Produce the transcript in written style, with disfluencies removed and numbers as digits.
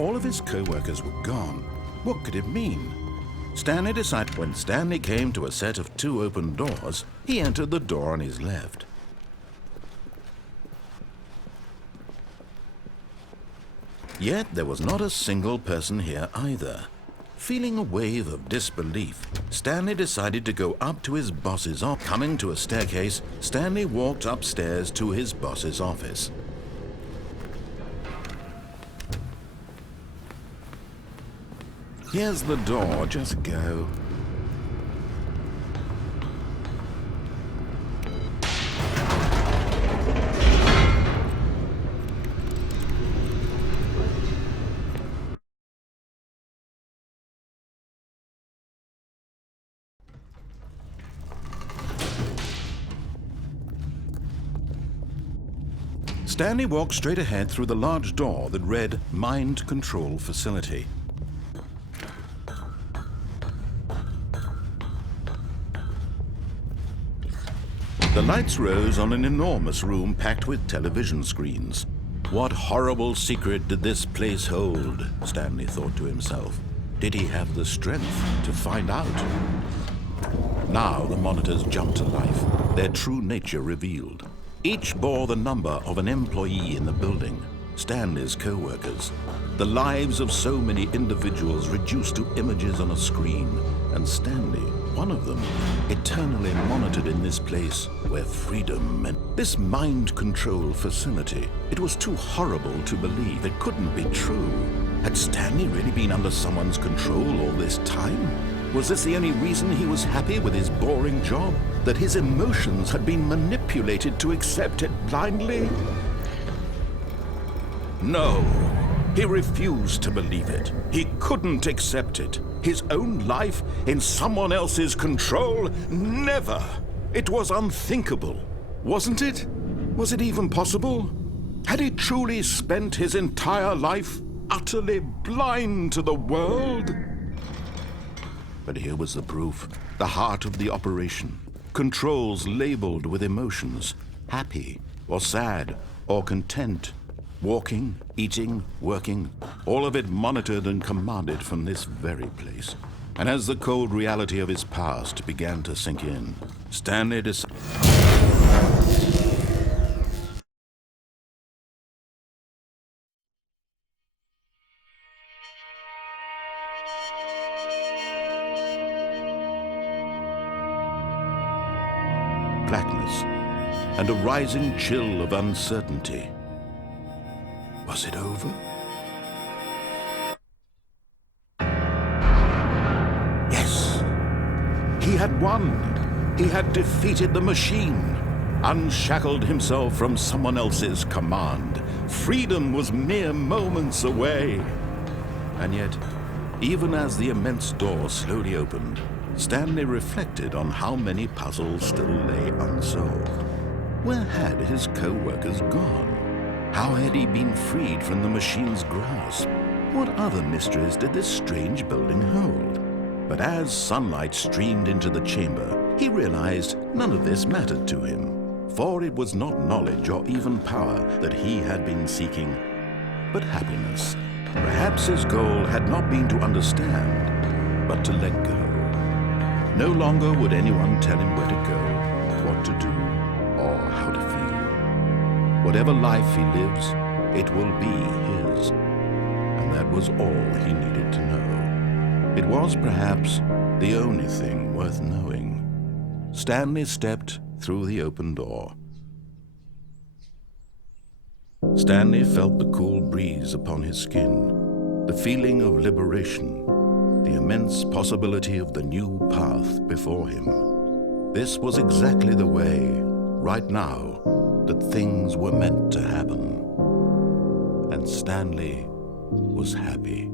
all of his co-workers were gone. What could it mean? Stanley decided when Stanley came to a set of 2 open doors, he entered the door on his left. Yet there was not a single person here either. Feeling a wave of disbelief, Stanley decided to go up to his boss's office. Coming to a staircase, Stanley walked upstairs to his boss's office. Here's the door, just go. Stanley walked straight ahead through the large door that read Mind Control Facility. The lights rose on an enormous room packed with television screens. What horrible secret did this place hold? Stanley thought to himself. Did he have the strength to find out? Now the monitors jumped to life, their true nature revealed. Each bore the number of an employee in the building, Stanley's co-workers. The lives of so many individuals reduced to images on a screen, and Stanley, one of them, eternally monitored in this place where freedom meant. This mind control facility, it was too horrible to believe. It couldn't be true. Had Stanley really been under someone's control all this time? Was this the only reason he was happy with his boring job? That his emotions had been manipulated to accept it blindly? No, he refused to believe it. He couldn't accept it. His own life in someone else's control? Never! It was unthinkable, wasn't it? Was it even possible? Had he truly spent his entire life utterly blind to the world? But here was the proof, the heart of the operation. Controls labeled with emotions, happy or sad or content. Walking, eating, working, all of it monitored and commanded from this very place. And as the cold reality of his past began to sink in, Stanley decided... blackness and a rising chill of uncertainty. Was it over? Yes! He had won! He had defeated the machine, unshackled himself from someone else's command. Freedom was mere moments away. And yet, even as the immense door slowly opened, Stanley reflected on how many puzzles still lay unsolved. Where had his co-workers gone? How had he been freed from the machine's grasp? What other mysteries did this strange building hold? But as sunlight streamed into the chamber, he realized none of this mattered to him, for it was not knowledge or even power that he had been seeking, but happiness. Perhaps his goal had not been to understand, but to let go. No longer would anyone tell him where to go, what to do, or how to feel. Whatever life he lives, it will be his. And that was all he needed to know. It was perhaps the only thing worth knowing. Stanley stepped through the open door. Stanley felt the cool breeze upon his skin, the feeling of liberation, the immense possibility of the new path before him. This was exactly the way, right now, that things were meant to happen. And Stanley was happy.